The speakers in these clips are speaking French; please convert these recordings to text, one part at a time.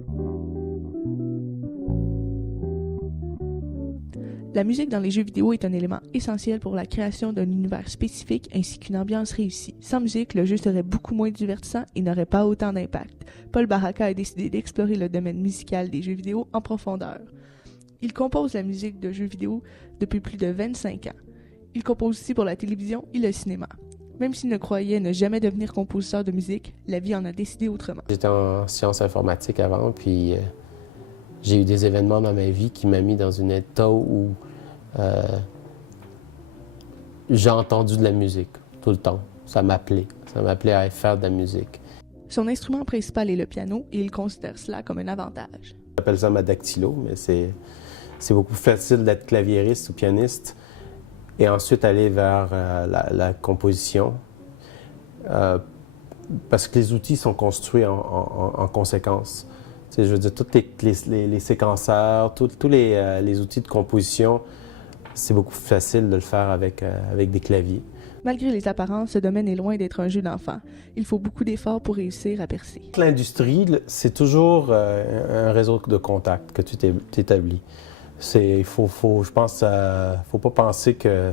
La musique dans les jeux vidéo est un élément essentiel pour la création d'un univers spécifique ainsi qu'une ambiance réussie. Sans musique, le jeu serait beaucoup moins divertissant et n'aurait pas autant d'impact. Paul Baraka a décidé d'explorer le domaine musical des jeux vidéo en profondeur. Il compose la musique de jeux vidéo depuis plus de 25 ans. Il compose aussi pour la télévision et le cinéma. Même s'il ne croyait ne jamais devenir compositeur de musique, la vie en a décidé autrement. J'étais en sciences informatiques avant, puis j'ai eu des événements dans ma vie qui m'ont mis dans un état où j'ai entendu de la musique tout le temps. Ça m'appelait à faire de la musique. Son instrument principal est le piano et il considère cela comme un avantage. J'appelle ça ma dactylo, mais c'est beaucoup plus facile d'être claviériste ou pianiste et ensuite aller vers la composition parce que les outils sont construits en conséquence. Tu sais, je veux dire, tous les séquenceurs, tous les outils de composition, c'est beaucoup plus facile de le faire avec des claviers. Malgré les apparences, ce domaine est loin d'être un jeu d'enfant. Il faut beaucoup d'efforts pour réussir à percer. L'industrie, c'est toujours un réseau de contacts que tu t'établis. Je pense, faut pas penser que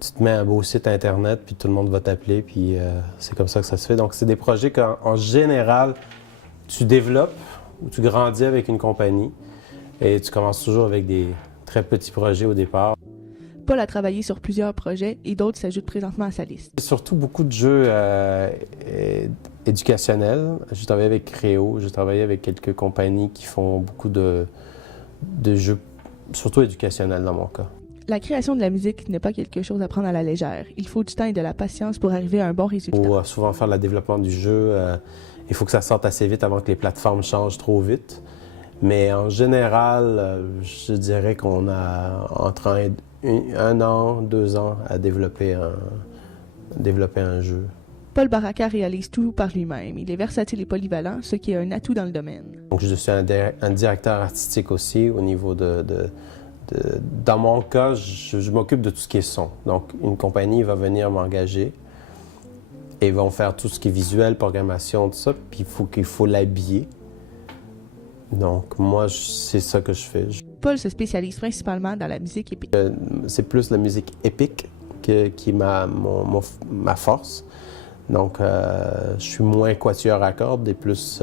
tu te mets un beau site Internet, puis tout le monde va t'appeler, puis c'est comme ça que ça se fait. Donc, c'est des projets qu'en général, tu développes ou tu grandis avec une compagnie et tu commences toujours avec des très petits projets au départ. Paul a travaillé sur plusieurs projets et d'autres s'ajoutent présentement à sa liste. Surtout beaucoup de jeux éducationnels. J'ai travaillé avec Créo, j'ai travaillé avec quelques compagnies qui font beaucoup de jeux, surtout éducationnels dans mon cas. La création de la musique n'est pas quelque chose à prendre à la légère. Il faut du temps et de la patience pour arriver à un bon résultat. Il faut souvent faire le développement du jeu. Il faut que ça sorte assez vite avant que les plateformes changent trop vite. Mais en général, je dirais qu'on a entre un an, 2 ans à développer un jeu. Paul Baraka réalise tout par lui-même. Il est versatile et polyvalent, ce qui est un atout dans le domaine. Donc, je suis un directeur artistique aussi au niveau dans mon cas, je m'occupe de tout ce qui est son. Donc, une compagnie va venir m'engager et ils vont faire tout ce qui est visuel, programmation, tout ça, puis il faut l'habiller. Donc, moi, c'est ça que je fais. Paul se spécialise principalement dans la musique épique. C'est plus la musique épique qui est ma force. Donc, je suis moins quatuor à cordes et plus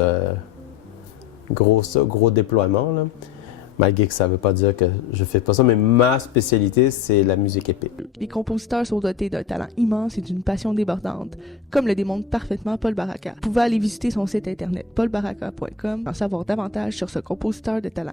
gros déploiement, là. Malgré que ça ne veut pas dire que je ne fais pas ça, mais ma spécialité, c'est la musique épique. Les compositeurs sont dotés d'un talent immense et d'une passion débordante, comme le démontre parfaitement Paul Baraka. Vous pouvez aller visiter son site internet paulbaraka.com pour en savoir davantage sur ce compositeur de talent.